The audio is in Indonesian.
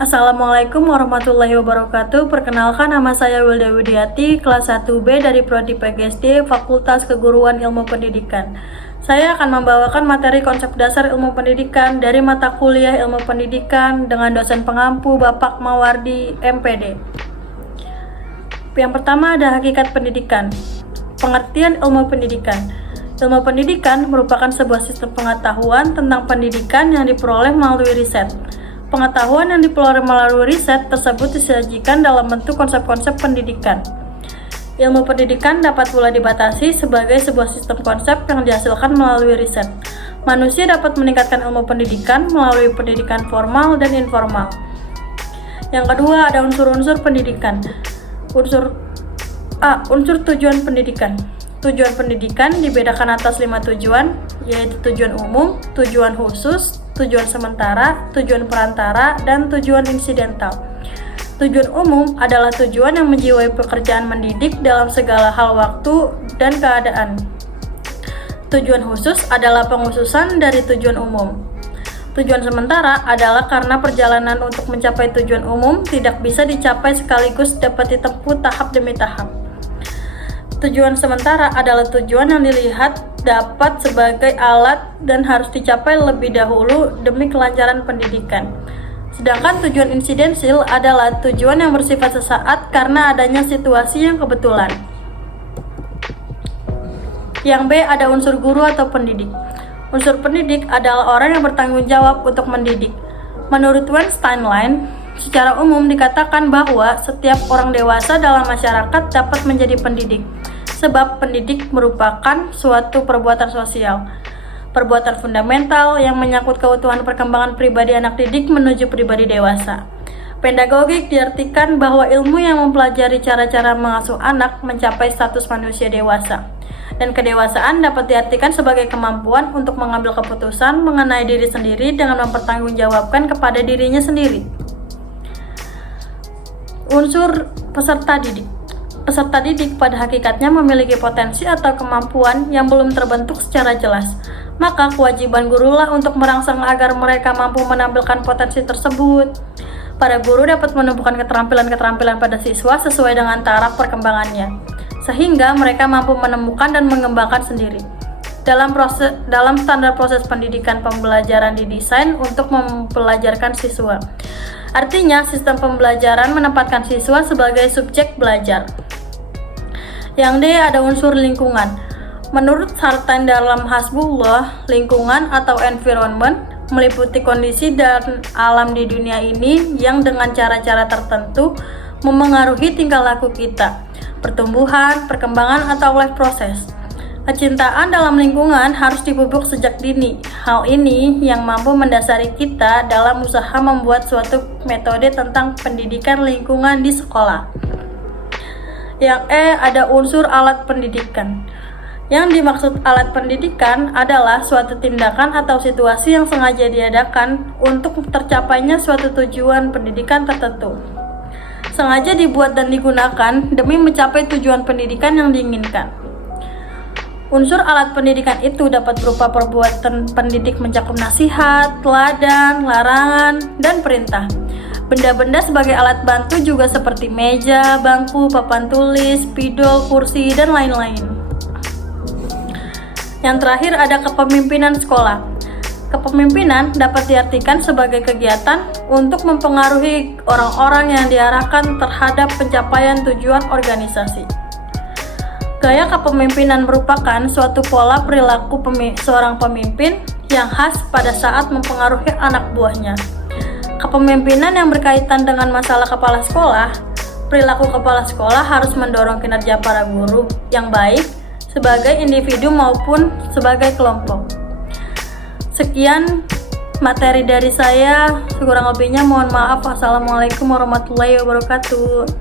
Assalamualaikum warahmatullahi wabarakatuh. Perkenalkan, nama saya Wilda Widiati, kelas 1B dari Prodi PGSD, Fakultas Keguruan Ilmu Pendidikan. Saya akan membawakan materi konsep dasar ilmu pendidikan dari mata kuliah ilmu pendidikan dengan dosen pengampu Bapak Mawardi, MPD. Yang pertama ada hakikat pendidikan. Pengertian ilmu pendidikan. Ilmu pendidikan merupakan sebuah sistem pengetahuan tentang pendidikan yang diperoleh melalui riset. Pengetahuan yang diperoleh melalui riset tersebut disajikan dalam bentuk konsep-konsep pendidikan. Ilmu pendidikan dapat pula dibatasi sebagai sebuah sistem konsep yang dihasilkan melalui riset. Manusia dapat meningkatkan ilmu pendidikan melalui pendidikan formal dan informal. Yang kedua ada unsur-unsur pendidikan. Unsur tujuan pendidikan. Tujuan pendidikan dibedakan atas 5 tujuan, yaitu tujuan umum, tujuan khusus, tujuan sementara, tujuan perantara, dan tujuan insidental. Tujuan umum adalah tujuan yang menjiwai pekerjaan mendidik dalam segala hal waktu dan keadaan. Tujuan khusus adalah penghususan dari tujuan umum. Tujuan sementara adalah karena perjalanan untuk mencapai tujuan umum tidak bisa dicapai sekaligus, dapat ditempuh tahap demi tahap. Tujuan sementara adalah tujuan yang dilihat dapat sebagai alat dan harus dicapai lebih dahulu demi kelancaran pendidikan. Sedangkan tujuan insidensil adalah tujuan yang bersifat sesaat karena adanya situasi yang kebetulan. Yang B ada unsur guru atau pendidik. Unsur pendidik adalah orang yang bertanggung jawab untuk mendidik. Menurut Weinstein, secara umum dikatakan bahwa setiap orang dewasa dalam masyarakat dapat menjadi pendidik, sebab pendidik merupakan suatu perbuatan sosial, perbuatan fundamental yang menyangkut keutuhan perkembangan pribadi anak didik menuju pribadi dewasa. Pedagogik diartikan bahwa ilmu yang mempelajari cara-cara mengasuh anak mencapai status manusia dewasa. Dan kedewasaan dapat diartikan sebagai kemampuan untuk mengambil keputusan mengenai diri sendiri dengan mempertanggungjawabkan kepada dirinya sendiri. Unsur peserta didik. Peserta didik pada hakikatnya memiliki potensi atau kemampuan yang belum terbentuk secara jelas. Maka kewajiban gurulah untuk merangsang agar mereka mampu menampilkan potensi tersebut. Para guru dapat menumbuhkan keterampilan-keterampilan pada siswa sesuai dengan taraf perkembangannya, sehingga mereka mampu menemukan dan mengembangkan sendiri. Dalam standar proses pendidikan pembelajaran didesain untuk mempelajarkan siswa. Artinya, sistem pembelajaran menempatkan siswa sebagai subjek belajar. Yang D ada unsur lingkungan. Menurut Sartain dalam Hasbullah, lingkungan atau environment meliputi kondisi dan alam di dunia ini yang dengan cara-cara tertentu memengaruhi tingkah laku kita, pertumbuhan, perkembangan, atau life process. Kecintaan dalam lingkungan harus dipupuk sejak dini. Hal ini yang mampu mendasari kita dalam usaha membuat suatu metode tentang pendidikan lingkungan di sekolah. Yang E ada unsur alat pendidikan. Yang dimaksud alat pendidikan adalah suatu tindakan atau situasi yang sengaja diadakan untuk tercapainya suatu tujuan pendidikan tertentu. Sengaja dibuat dan digunakan demi mencapai tujuan pendidikan yang diinginkan. Unsur alat pendidikan itu dapat berupa perbuatan pendidik mencakup nasihat, teladan, larangan, dan perintah. Benda-benda sebagai alat bantu juga seperti meja, bangku, papan tulis, spidol, kursi, dan lain-lain. Yang terakhir ada kepemimpinan sekolah. Kepemimpinan dapat diartikan sebagai kegiatan untuk mempengaruhi orang-orang yang diarahkan terhadap pencapaian tujuan organisasi. Gaya kepemimpinan merupakan suatu pola perilaku seorang pemimpin yang khas pada saat mempengaruhi anak buahnya. Kepemimpinan yang berkaitan dengan masalah kepala sekolah, perilaku kepala sekolah harus mendorong kinerja para guru yang baik sebagai individu maupun sebagai kelompok. Sekian materi dari saya, kurang lebihnya mohon maaf. Wassalamualaikum warahmatullahi wabarakatuh.